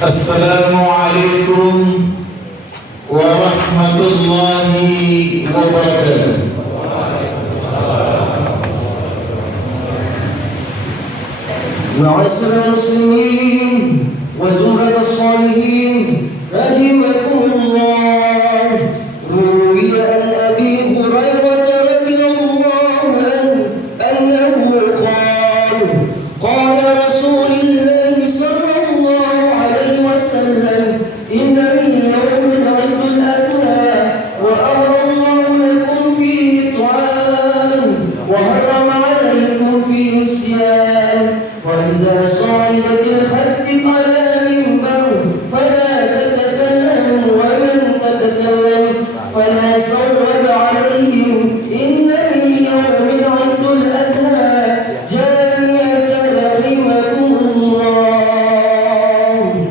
Assalamualaikum warahmatullahi wabarakatuh. معاشر المسلمين وزمرة الصالحين رحمكم الله. روي عن أبي هريرة رضي الله عنه أنه قال قال رسول الله صلى الله عليه وسلم إن من يوم عيد الأضحى وأمر الله لكم فيه الطعام وحرم عليكم فيه الصيام. وإذا صعدت الخد على منبر فلا تتكلم ومن تتكلم فلا صوب عليهم. إن من يوم عيد الأضحى جامعة رحمكم الله.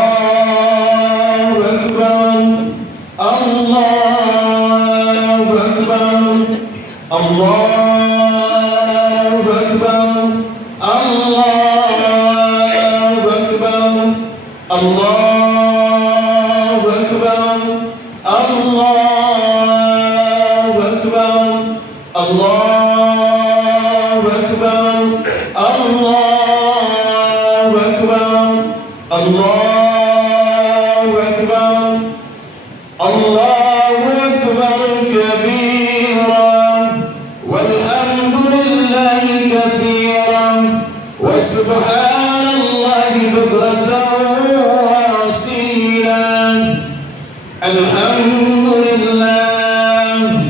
Allahu Akbar, Allahu Akbar, Allahu Akbar, Allahu Akbar, Allahu Akbar, Allahu Akbar, Allahu Akbar, Allahu Akbar, Allahu Akbar, Allahu Akbar kabiran walhamdulillahi kathiran wa subhanallahi bukratan wa asilan. Alhamdulillah,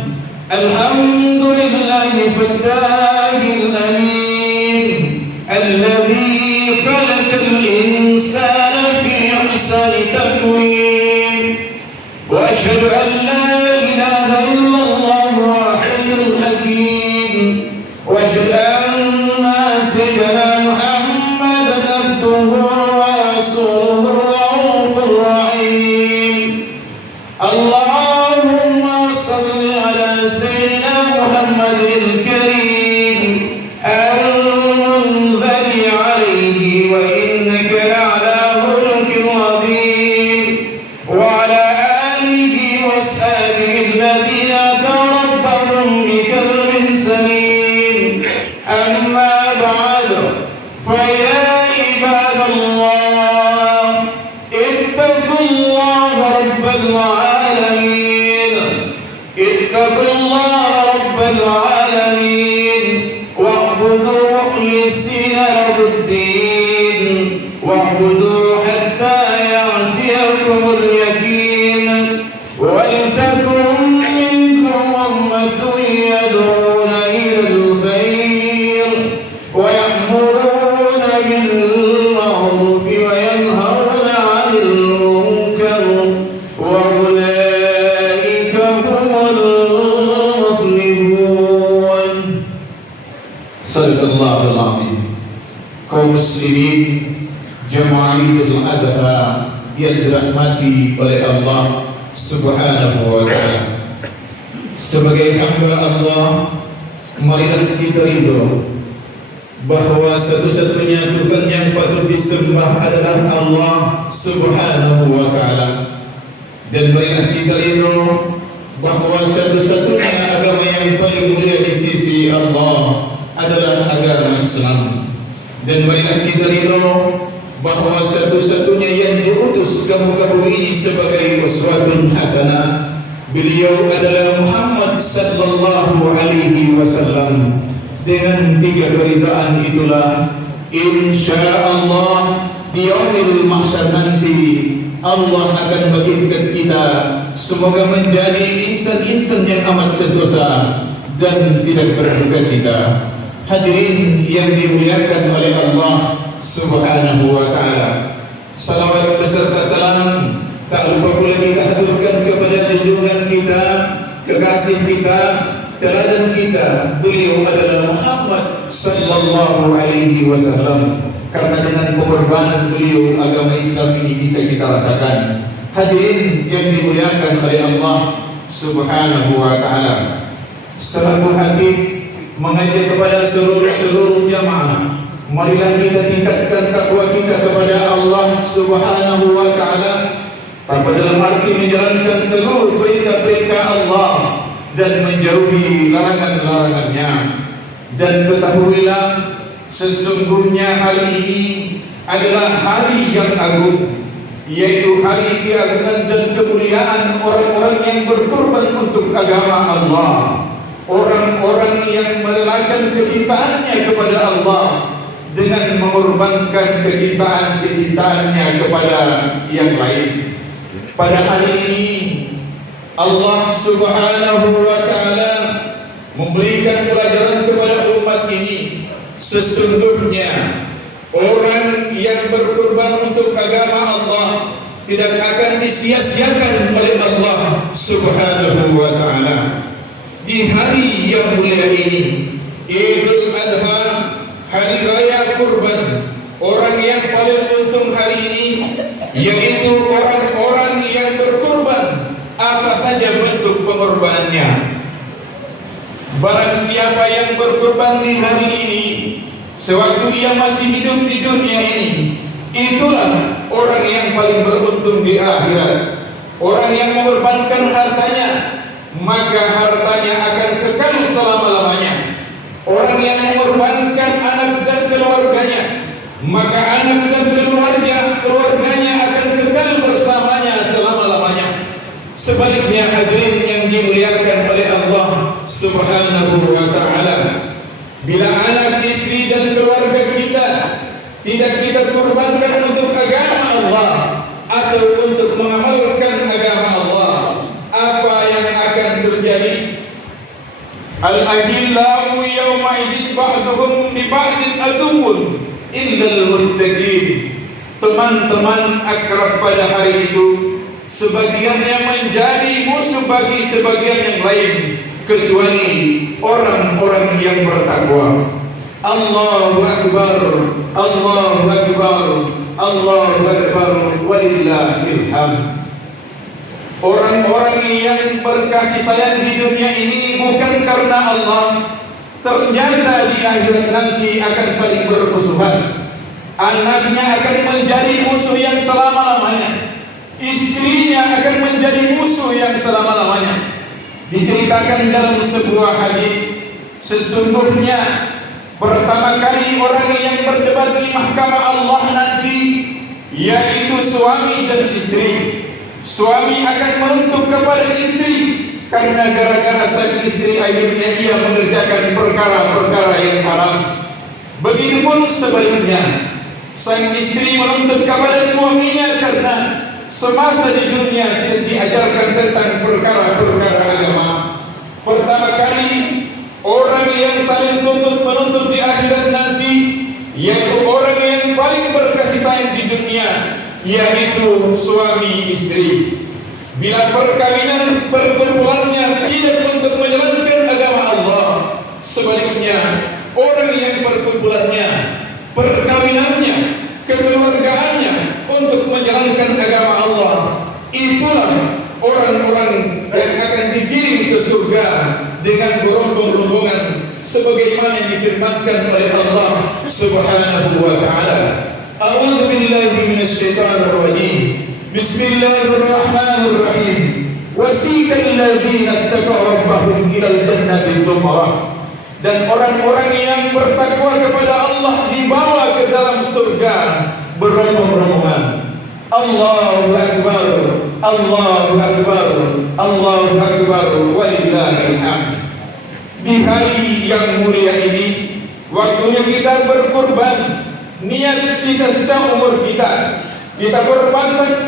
alhamdulillahi fattahil amin alladhi khalaqal insana fi ahsani taqwim. وأشهد أن لا إله إلا الله الحي الحكيم وأشهد أن أما بعد فيا عباد الله اتقوا الله رب العالمين اتقوا الله رب العالمين واعبدوا مخلصين له الدين واعبدوا حتى يأتيكم اليقين ولتكن منكم أمة يدعون إلى الخير ويأمرون بالمعروف وينهون عن المنكر وأولئك هم المفلحون. صدق الله العظيم. Kaum muslimin jamaah Idul Adha yang dirahmati oleh Allah Subhanahu wa ta'ala. Sebagai hamba Allah, marilah kita ridho bahwa satu-satunya Tuhan yang patut disembah adalah Allah Subhanahu wa ta'ala. Dan marilah kita ridho bahwa satu-satunya agama yang paling mulia di sisi Allah adalah agama Islam. Dan marilah kita ridho bahwa satu-satunya yang diutus ke muka bumi ini sebagai uswatun hasanah, beliau adalah Muhammad sallallahu alaihi wasallam. Dengan tiga keridaan itulah insyaallah di yaumil mahsyar nanti Allah akan bangkitkan kita semoga menjadi insan-insan yang amat sentosa dan tidak berduka cita. Hadirin yang dimuliakan oleh Allah Subhanahu wa ta'ala, salawat beserta salam tak lupa pula kita haturkan kepada junjungan kita, kekasih kita, teladan kita. Beliau adalah Muhammad sallallahu alaihi wasallam. Karena dengan pengorbanan beliau agama Islam ini bisa kita rasakan. Hadirin yang dimuliakan oleh Allah Subhanahu wa ta'ala, selaku hati mengajak kepada seluruh jamaah, marilah kita tingkatkan takwa kita kepada Allah Subhanahu wa ta'ala, tanpa dalam arti menjalankan seluruh perintah-perintah Allah dan menjauhi larangan-larangannya. Dan ketahuilah sesungguhnya hari ini adalah hari yang agung, yaitu hari keagungan dan kemuliaan orang-orang yang berkorban untuk agama Allah, orang-orang yang merelakan kecintaannya kepada Allah dengan mengorbankan kecintaannya kepada yang lain. Pada hari ini Allah Subhanahu wa ta'ala memberikan pelajaran kepada umat ini. Sesungguhnya orang yang berkorban untuk agama Allah tidak akan disia-siakan oleh Allah Subhanahu wa ta'ala. Di hari yang mulia ini, Idul Adha, hari raya kurban, orang yang paling untung hari ini yaitu orang-orang yang berkurban, apa saja bentuk pengorbanannya. Barang siapa yang berkurban di hari ini sewaktu ia masih hidup di dunia ini, itulah orang yang paling beruntung di akhirat. Orang yang mengorbankan hartanya, maka hartanya akan kekal selama-lamanya. Orang yang mengorbankan anak dan keluarganya, maka anak dan keluarganya akan kekal bersamanya selama-lamanya. Sebaliknya hadirin yang dimuliakan oleh Allah Subhanahu wa ta'ala, bila anak, istri dan keluarga kita tidak kita korbankan untuk agama Allah atau untuk mengamalkan agama Allah, apa yang akan terjadi? Al-ahillahu yawma idin ba'duhum li ba'din aduwwun illa al-muttaqin. Teman-teman akrab pada hari itu sebagiannya menjadi musuh bagi sebagian yang lain kecuali orang-orang yang bertakwa. Allahu Akbar, Allahu Akbar, Allahu Akbar, walillahil hamd. Orang-orang yang berkasih sayang di dunia ini bukan karena Allah, ternyata di akhirat nanti akan saling bermusuhan. Anaknya akan menjadi musuh yang selama-lamanya, istrinya akan menjadi musuh yang selama-lamanya. Diceritakan dalam sebuah hadis, sesungguhnya Pertama kali orang yang berdebat di mahkamah Allah nanti, yaitu suami dan istri. Suami akan menuntut kepada istri karena gara-gara sang istri akhirnya ia mengerjakan perkara-perkara yang haram. Begitupun sebaliknya, sang istri menuntut kepada suaminya karena semasa di dunia tidak diajarkan tentang perkara-perkara agama. Pertama kali orang yang saling tuntut menuntut di akhirat nanti, yaitu orang yang paling berkasih sayang di dunia, yaitu suami istri. Bila perkawinan perkumpulannya tidak untuk menjalankan agama Allah, sebaliknya orang yang perkumpulannya, perkawinannya, kekeluargaannya untuk menjalankan agama Allah, itulah orang-orang yang akan digiring ke surga dengan berombong-rombongan sebagaimana yang difirmankan oleh Allah Subhanahu wa taala. A'udzu billahi minasyaitonir rajim. Bismillahirrahmanirrahim. Wasiqal ladzina ittaqaw rabbahum ilal jannati dzumara. Dan orang-orang yang bertakwa kepada Allah dibawa ke dalam surga berombong-rombongan. Allahu akbar, Allahu akbar, Allahu akbar, walillahil hamd. Di hari yang mulia ini, waktunya kita berkorban. Niat sisa-sisa umur kita korbankan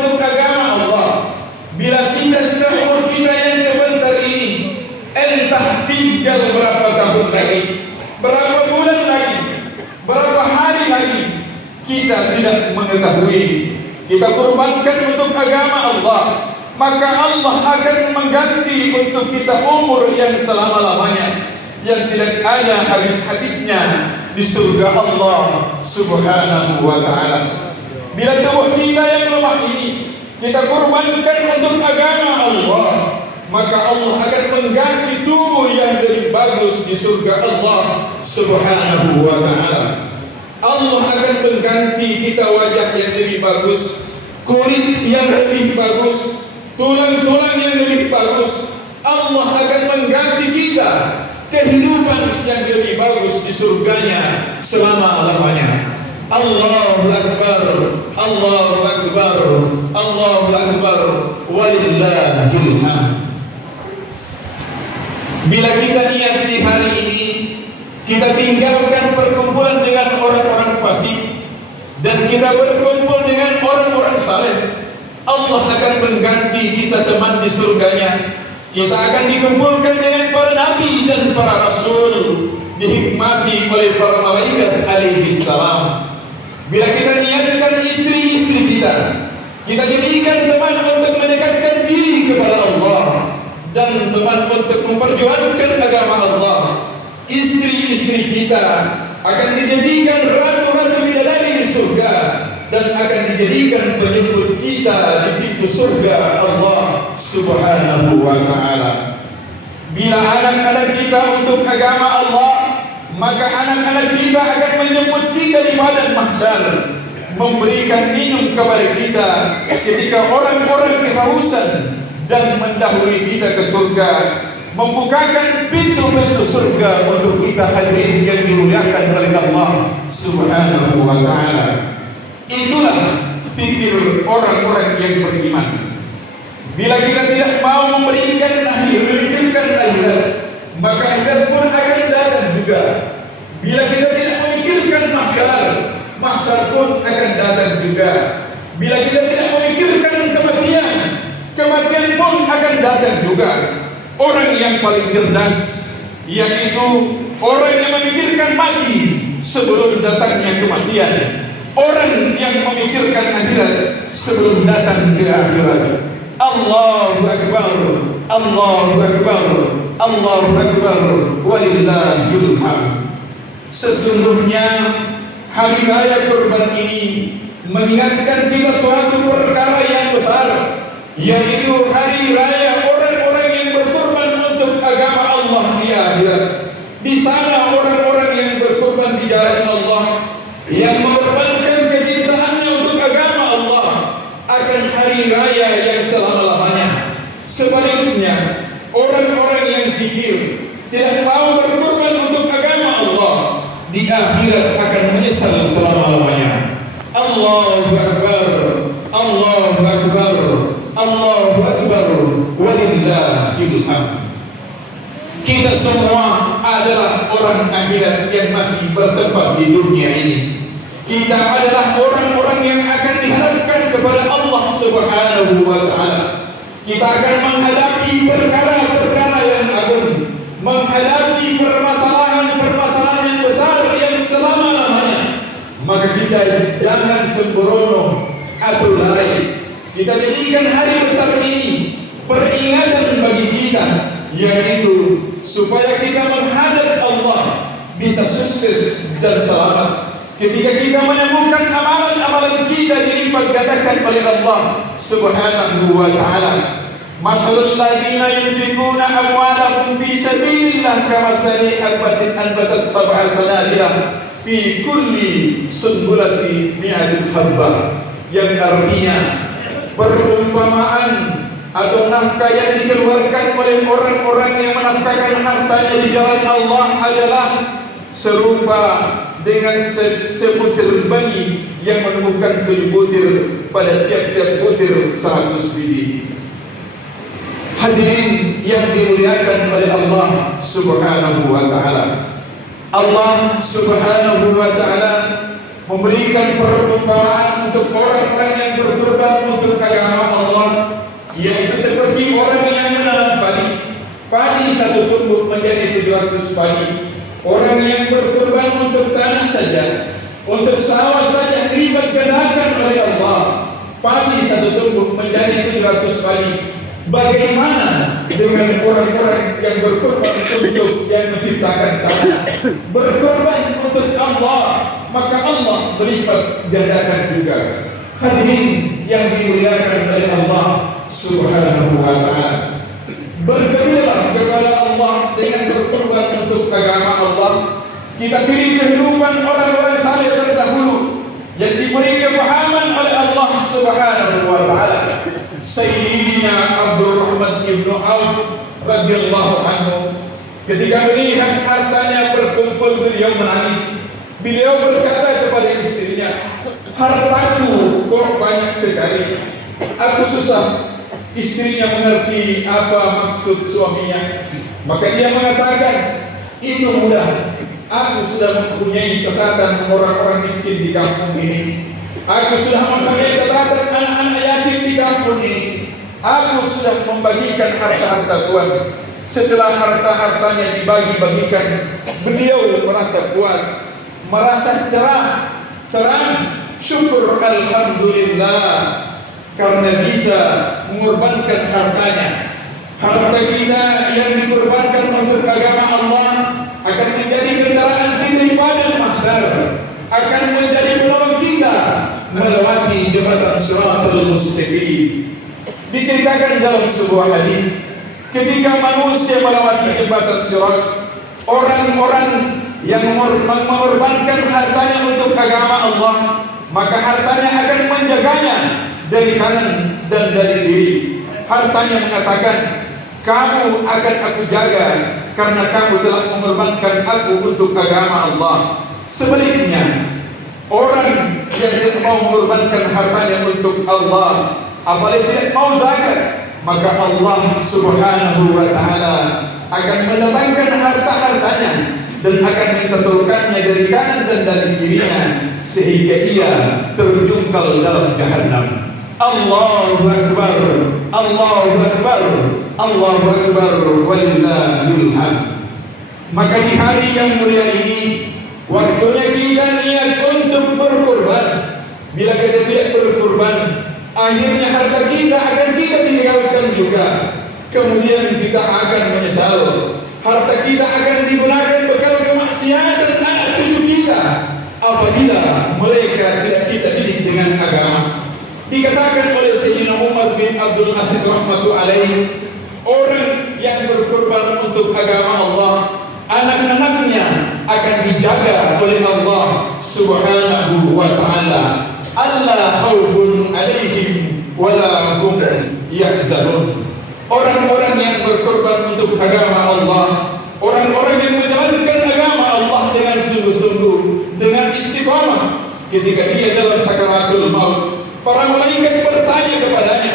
untuk agama Allah. Bila sisa-sisa umur kita yang sebentar ini, entah tinggal berapa tahun lagi, berapa bulan lagi, berapa hari lagi, kita tidak mengetahui. Kita korbankan untuk agama Allah, maka Allah akan mengganti untuk kita umur yang selama-lamanya, yang tidak ada habis-habisnya di surga Allah Subhanahu wa ta'ala. Bila tubuh kita yang lemah ini kita korbankan untuk agama Allah, maka Allah akan mengganti tubuh yang lebih bagus di surga Allah Subhanahu wa ta'ala. Allah akan mengganti kita wajah yang lebih bagus, kulit yang lebih bagus, tulang-tulang yang lebih bagus. Allah akan mengganti kita kehidupan yang lebih bagus di surganya selama-lamanya. Allahu akbar, Allahu akbar, Allahu akbar, walillahil hamd. Bila kita niat di hari ini, kita tinggalkan perkumpulan dengan orang-orang fasik dan kita berkumpul dengan orang-orang saleh, Allah akan mengganti kita teman di surganya. Kita akan dikumpulkan dengan para nabi dan para rasul, dihikmati oleh para malaikat alaihi salam. Bila kita niatkan istri-istri kita jadikan teman untuk mendekatkan diri kepada Allah dan teman untuk memperjuangkan agama Allah. Istri-istri kita akan dijadikan ratu-ratu bidadari di surga dan akan dijadikan penyebut kita di pintu surga Allah Subhanahu wa ta'ala. Bila anak-anak kita untuk agama Allah, maka anak-anak kita akan menyebut kita di padang mahsyar, memberikan minum kepada kita ketika orang-orang kehausan dan mendahului kita ke surga, membukakan pintu-pintu surga untuk kita hadirin yang dimuliakan oleh Allah Subhanahu wa ta'ala. Itulah pikir orang-orang yang beriman. Bila kita tidak mau memikirkan akhirat, maka akhirat pun akan datang juga. Bila kita tidak memikirkan mahsyar pun akan datang juga. Bila kita tidak memikirkan kematian pun akan datang juga. Orang yang paling cerdas yaitu orang yang memikirkan mati sebelum datangnya kematian. Orang yang memikirkan akhirat sebelum datang ke akhirat. Allahu akbar, Allahu akbar, Allahu akbar, walillahil hamd. Sesungguhnya hari raya Kurban ini mengingatkan kita suatu perkara yang besar, yaitu hari raya orang-orang yang berkorban untuk agama Allah di akhirat. Di sana orang-orang yang berkorban di jalan Allah, yang mengorbankan kecintaannya untuk agama Allah, akan hari raya yang selama-lamanya. Sebaliknya, orang-orang yang kikir tidak mau berkorban untuk agama Allah, di akhirat akan menyesal selama-lamanya. Allahu Akbar, Allahu Akbar, Allahu Akbar, walillahil hamd. Kita semua adalah orang akhirat yang masih bertempat di dunia ini. Kita adalah orang-orang yang akan dihadapkan kepada Allah Subhanahu wa Ta'ala. Kita akan menghadapi perkara-perkara yang agung, menghadapi permasalahan-permasalahan yang besar yang selama-lamanya. Maka kita jangan sembrono atau lari. Kita jadikan hari besar ini peringatan bagi kita, yaitu supaya kita menghadap Allah bisa sukses dan selamat. Ketika kita menemukan amalan-amalan kita dilipat gandakan oleh Allah Subhanahu wa Ta'ala. Masalul ladzina yunfiquna amwalahum fi sabilillah kamathali habatin anbatat sab'a sanabila fi kulli sunbulati mi'atin habbah. Yang artinya perumpamaan atau nafkah yang dikeluarkan oleh orang-orang yang menafkahkan hartanya di jalan Allah adalah serupa dengan sebutir benih yang menemukan 7 butir pada tiap-tiap butir 100 biji. Hadirin yang dimuliakan oleh Allah Subhanahu wa Ta'ala. Allah Subhanahu wa Ta'ala memberikan perumpamaan untuk orang-orang yang berkorban untuk agama Allah, yaitu seperti orang yang menanam padi satu tumbuk menjadi 700 padi. Orang yang berkorban untuk tanah saja, untuk sawah saja dilipat gandakan oleh Allah. Padi satu tumbuk menjadi 700 padi. Bagaimana dengan orang-orang yang berkorban untuk yang menciptakan tanah, berkorban untuk Allah, maka Allah melipat gandakan juga. Hadirin yang dimuliakan oleh Allah Subhanahu wa Ta'ala, bergembiralah kepada Allah dengan berkorban untuk agama Allah. Kita diri kehidupan orang-orang saleh terdahulu yang diberi kefahaman oleh Allah Subhanahu wa Ta'ala. Sayyidina Abdurrahman ibnu Auf radhiyallahu anhu, ketika melihat hartanya berkumpul, beliau menangis. Beliau berkata kepada istrinya, "Hartaku kok banyak sekali, aku susah." Istrinya mengerti apa maksud suaminya, maka dia mengatakan, "Itu mudah. Aku sudah mempunyai catatan orang-orang miskin di kampung ini. Aku sudah mempunyai catatan anak-anak yatim di kampung ini. Aku sudah membagikan harta-harta Tuhan." Setelah harta-hartanya dibagi-bagikan, beliau merasa puas, merasa cerah, terang, syukur alhamdulillah karena bisa mengorbankan hartanya. Harta kita yang dikorbankan untuk agama Allah akan menjadi kendaraan kita di padang mahsyar, akan menjadi penolong kita melewati jembatan Shiratal Mustaqim. Diceritakan dalam sebuah hadis, ketika manusia melewati jembatan Sirat, orang-orang yang mengorbankan hartanya untuk agama Allah, maka hartanya akan menjaganya dari kanan dan dari kiri. Hartanya mengatakan, "Kamu akan aku jaga karena kamu telah mengorbankan aku untuk agama Allah." Sebaliknya, orang yang tidak mau mengorbankan hartanya untuk Allah, apalagi tidak mau zakat, maka Allah Subhanahu wa Ta'ala akan mendatangkan harta-hartanya dan akan menceturkannya dari kanan dan dari kirinya, sehingga ia terjungkal dalam jahanam. Allahu Akbar, Allahu Akbar, Allahu Akbar, walillahil hamd. Maka di hari yang mulia ini, waktunya kita niat untuk berkorban. Bila kita tidak berkorban, akhirnya harta kita akan kita tinggalkan juga. Kemudian kita akan menyesal. Harta kita akan digunakan bekal kemaksiatan anak cucu kita apabila mereka tidak kita didik dengan agama. Dikatakan oleh Sayyidina Umar bin Abdul Aziz rahmatullahi alaihi, orang yang berkorban untuk agama Allah, anak-anaknya akan dijaga oleh Allah Subhanahu wa Ta'ala. Alla khaufun alaihim wala hum yahzanun. Orang-orang yang berkorban untuk agama Allah, orang-orang yang menjalankan agama Allah dengan sungguh-sungguh, ketika dia dalam sakaratul maut, para malaikat bertanya kepadanya,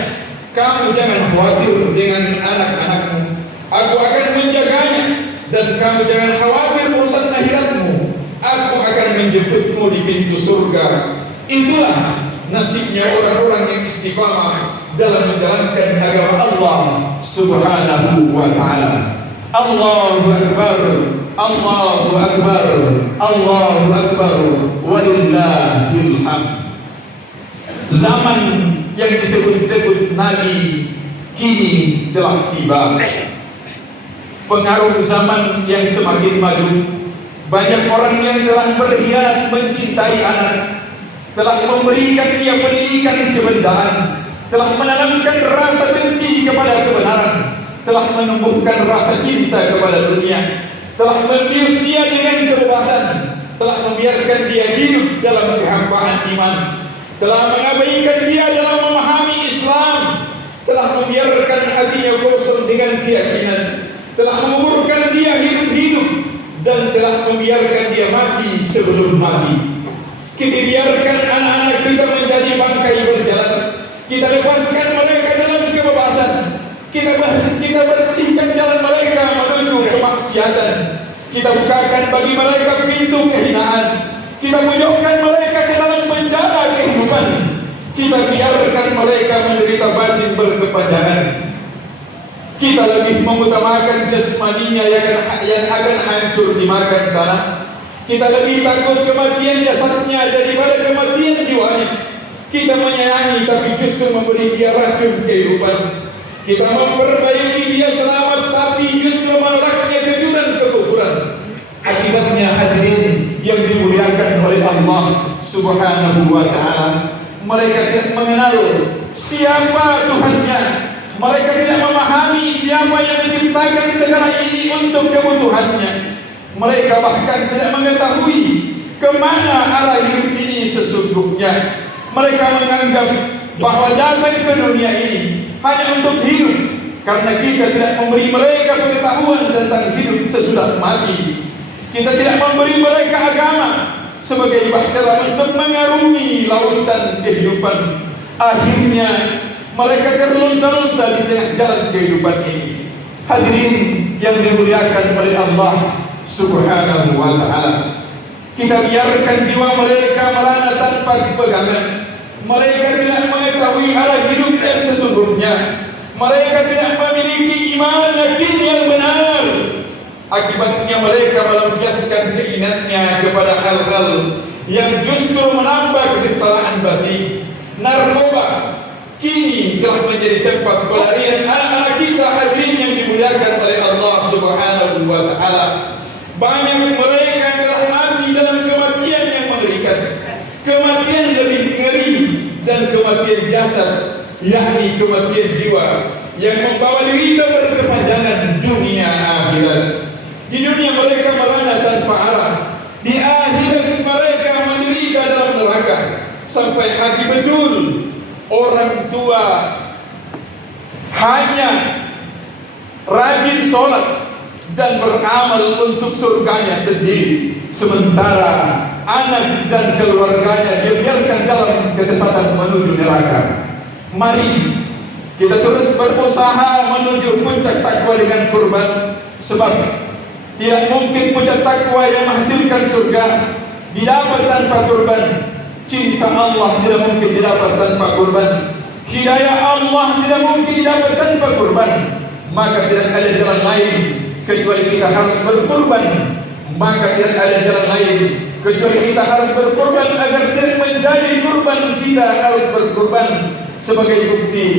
kamu jangan khawatir dengan anak-anakmu, aku akan menjaganya, dan kamu jangan khawatir urusan akhiratmu, aku akan menjemputmu di pintu surga. Itulah nasibnya orang-orang yang istiqamah dalam menjalankan agama Allah Subhanahu wa ta'ala. Allahu Akbar, Allahu Akbar, Allahu Akbar, walillahil hamd. Zaman yang disebut-sebut Nabi kini telah tiba. Pengaruh zaman yang semakin maju, banyak orang yang telah berkhianat mencintai anak, telah memberikan dia pendidikan kebenaran, telah menanamkan rasa benci kepada kebenaran, telah menumbuhkan rasa cinta kepada dunia, telah membius dia dengan kebebasan, telah membiarkan dia hidup dalam kehambaan iman, telah mengabaikan dia dalam memahami Islam, telah membiarkan hatinya kosong dengan keyakinan, telah menguburkan dia hidup-hidup, dan telah membiarkan dia mati sebelum mati. Kita biarkan anak-anak kita menjadi bangkai berjalan, kita lepaskan mereka dalam kebebasan, kita bersihkan jalan mereka menuju kemaksiatan, kita bukakan bagi mereka pintu kehinaan, kita pojokkan mereka ke dalam penjara kehidupan, kita biarkan mereka menderita batin berkepanjangan. Kita lebih mengutamakan jasmaninya yang akan hancur dimakan tanah. Kita lebih takut kematian jasadnya daripada kematian jiwanya. Kita menyayangi tapi justru memberi dia racun kehidupan. Kita memperbaiki dia selamat tapi justru menolaknya ke jurang kekufuran. Akibatnya hadirin yang dimuliakan oleh Allah Subhanahu wa ta'ala, mereka tidak mengenal siapa Tuhannya. Mereka tidak memahami siapa yang menciptakan segala ini untuk kebutuhannya. Mereka bahkan tidak mengetahui kemana arah hidup ini sesungguhnya. Mereka menganggap bahwa datang ke dunia ini hanya untuk hidup, karena kita tidak memberi mereka pengetahuan tentang hidup sesudah mati. Kita tidak memberi mereka agama sebagai bahtera untuk mengarungi lautan kehidupan. Akhirnya mereka terlunta-lunta di tengah jalan kehidupan ini. Hadirin yang dimuliakan oleh Allah Subhanahu wa ta'ala, kita biarkan jiwa mereka merana tanpa pegangan. Mereka tidak mengetahui arah hidup yang sesungguhnya. Mereka tidak memiliki iman yakin yang benar. Akibatnya mereka melampiaskan keinginannya kepada hal-hal yang justru menambah kesengsaraan batin. Narkoba kini telah menjadi tempat pelarian anak-anak kita, hadirin yang dimuliakan oleh Allah Subhanahu wa ta'ala. Banyak mereka yang telah mati dalam kematian yang mengerikan, kematian lebih ngeri dan kematian jasad, yakni kematian jiwa yang membawa derita berkepanjangan dunia akhirat. Di dunia mereka merana tanpa arah, di akhirat mereka menderita dalam neraka. Sampai hati betul orang tua hanya rajin sholat dan beramal untuk surganya sendiri, sementara anak dan keluarganya dibiarkan dalam kesesatan menuju neraka. Mari kita terus berusaha menuju puncak takwa dengan kurban, sebab tidak mungkin puncak takwa yang menghasilkan surga didapat tanpa kurban. Cinta Allah tidak mungkin didapat tanpa kurban. Hidayah Allah tidak mungkin didapat tanpa kurban. Maka tidak ada jalan lain kecuali kita harus berkurban. Maka tidak ada jalan lain kecuali kita harus berkurban. Agar tidak menjadi kurban, kita harus berkurban sebagai bukti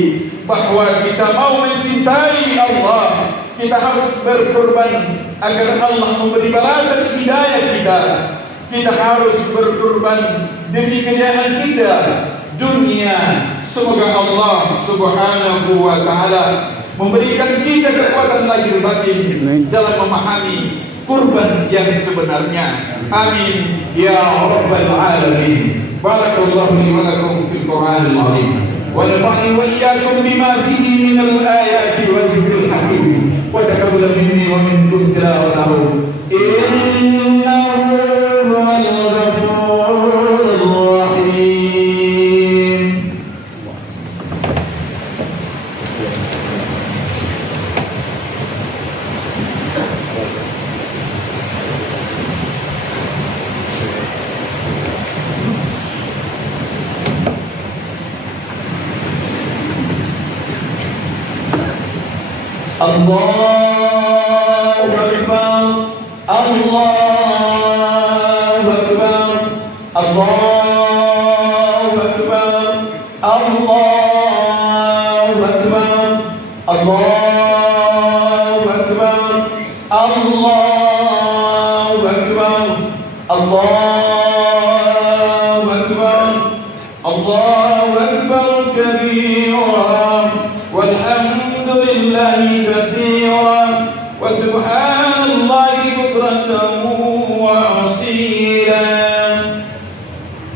bahwa kita mau mencintai Allah. Kita harus berkurban agar Allah memberi balasan hidayah kita. Kita harus berkurban demi kejayaan kita dunia. Semoga Allah Subhanahu wa ta'ala memberikan kita kekuatan lahir batin dalam memahami kurban yang sebenarnya. Amin ya rabbal alamin. Barakallahu li wa lakum fil Qur'anil azim, wa nafa'ni wa iyyakum bima fihi min al-ayati wa dhikril hakim, wa taqabbal minni wa minkum tilawatahu innahu huwal ghafurur Allahu Akbar, Allahu Akbar, Allahu Akbar, Allahu Akbar, Allahu Akbar, Allahu Akbar, Allahu Akbar, Allahu Akbar kabira, walhamdulillahi katsira, wa subhanallahi bukratan wa asila.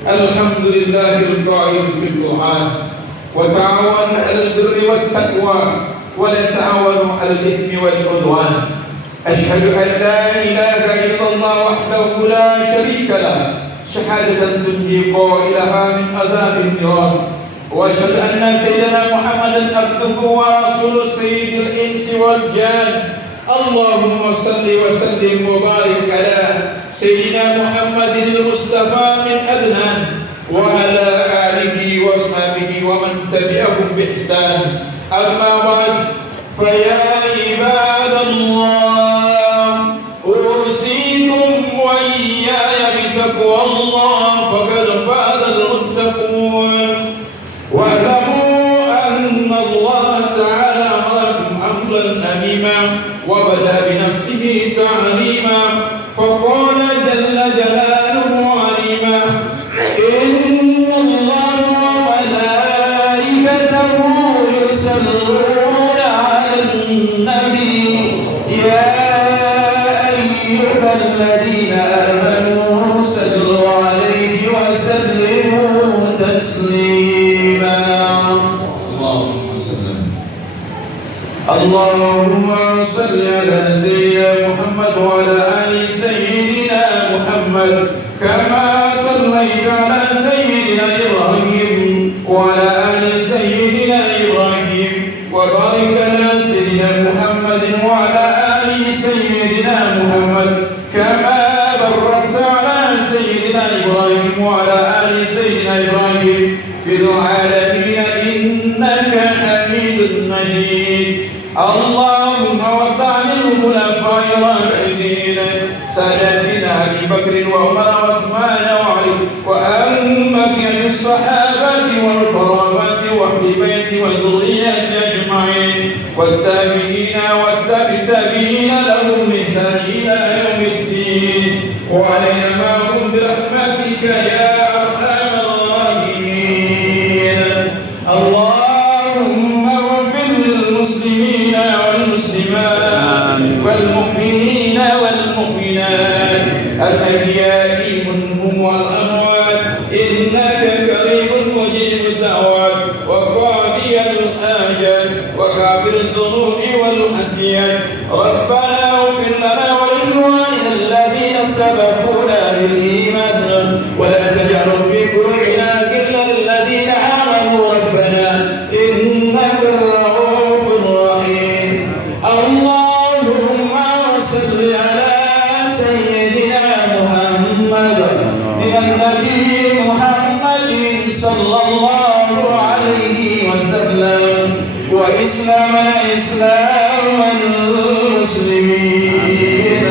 Alhamdulillahil qa'il fil Qur'an, wa ta'awanu 'alal birri wat taqwa wa la ta'awanu 'alal ithmi wal 'udwan. أشهد أن لا إله إلا الله وحده لا شريك له شهادة تنجي قائلها من عذاب النيران، وأشهد أن سيدنا محمدا عبده ورسوله سيد الإنس والجان. اللهم صل وسلم وبارك على سيدنا محمد المصطفى من أدنان وعلى آله وأصحابه ومن تبعهم بإحسان. أما بعد، فيا عباد الله، أوصيكم وإياي بتقوى الله فقد فاز المتقون. واعلموا أن الله تعالى أمركم أمرا عظيما وبدأ بنفسه تعليما، فقال جل جلاله عليما: إن الله وملائكته يصلون على النبي يا أيها الذين آمنوا صلوا عليه وسلموا تسليما. اللهم صل على سيدنا محمد وعلى آل سيدنا محمد كما صليت على سيدنا إبراهيم وعلى آل سيدنا إبراهيم، وبارك على سيدنا محمد وعلى آل سيدنا محمد كما باركت على سيدنا إبراهيم وعلى آل سيدنا إبراهيم في العالمين إنك حميد مجيد. اللهم وارض عن الخلفاء الراشدين ساداتنا أبي بكر وعمر وعثمان وعلي، وأن بقية الصحابة والقرابة وأهل البيت والذرية أجمعين، والتابعين والتابعين لهم بإحسان إلى يوم الدين، وعلينا معهم برحمتك يا أرحم الراحمين. اللهم اغفر للمسلمين والمسلمات والمؤمنين والمؤمنات الأحياء منهم والأموات، إنك قريب مجيب الدعوات وقاضي الحاجات وغافر الذنوب والخطيئات. ربنا اغفر لنا ولإخواننا الذين سبقونا بالإيمان ولا تجعل في قلوبنا غلا للذين آمنوا ربنا إنك الرؤوف الرحيم. اللهم صل على سيدنا محمد من النبي محمد صلى الله عليه وسلم، وإسلامنا إسلام المسلمين،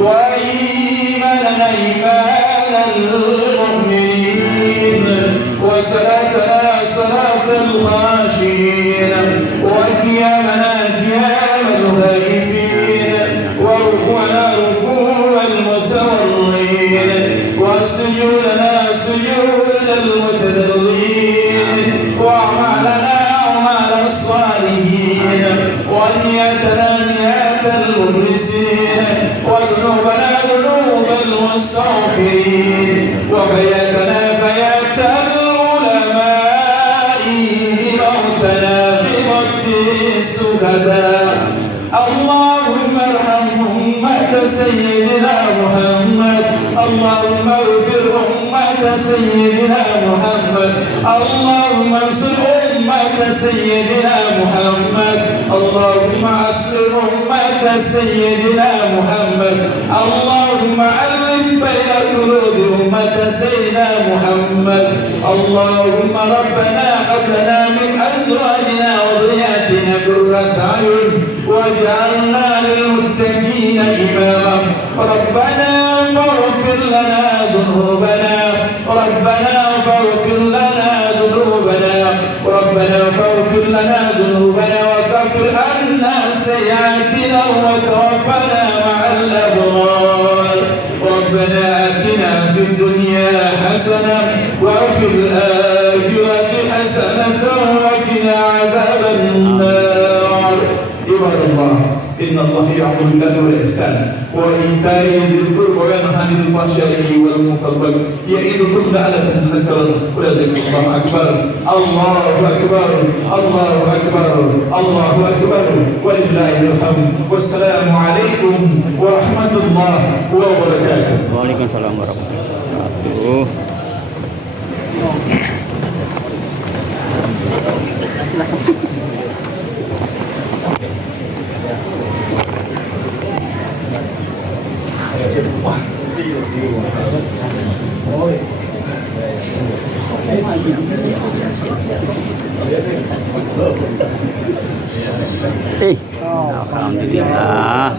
وإيماننا إيمان المؤمنين، وصلاتنا صلاة الخاشعين، وقيامنا قيام الخائفين، وركوعنا ركوع المتورين، وسجودنا سجود المتضررين، وأعمالنا أعمال الصالحين، ونيتنا نيات المخلصين، وذنوبنا ذنوب المستغفرين، وبياتنا بيات العلماء، موتنا بموت الشهداء. اللهم ارحم أمة سيدنا محمد، اللهم اغفر أمة سيدنا محمد، اللهم انصر أمة سيدنا محمد، اللهم اصلح أمة سيدنا محمد، اللهم ألف بين قلوب أمة أمة سيدنا محمد. اللهم ربنا هب لنا من أزواجنا وذرياتنا قرة أعين واجعلنا للمتقين إماما. ربنا فاغفر لنا ذنوبنا، ربنا فاغفر لنا ذنوبنا، ربنا فاغفر لنا ذنوبنا وكفر عنا سيئاتنا وتوفنا مع الأبرار. ربنا آتنا في الدنيا حسنة وفي الآخرة حسنة وقنا عذاب النار. عباد الله، إن الله يأمر بالعدل والإحسان وإيتاء ذي القربى وينهى عن الفحشاء والمنكر يعظكم لعلكم تذكرون. ولذكر الله أكبر. الله أكبر، الله أكبر، الله أكبر، ولله الحمد. والسلام عليكم ورحمة الله وبركاته. Waalaikumsalam warahmatullahi Alhamdulillah.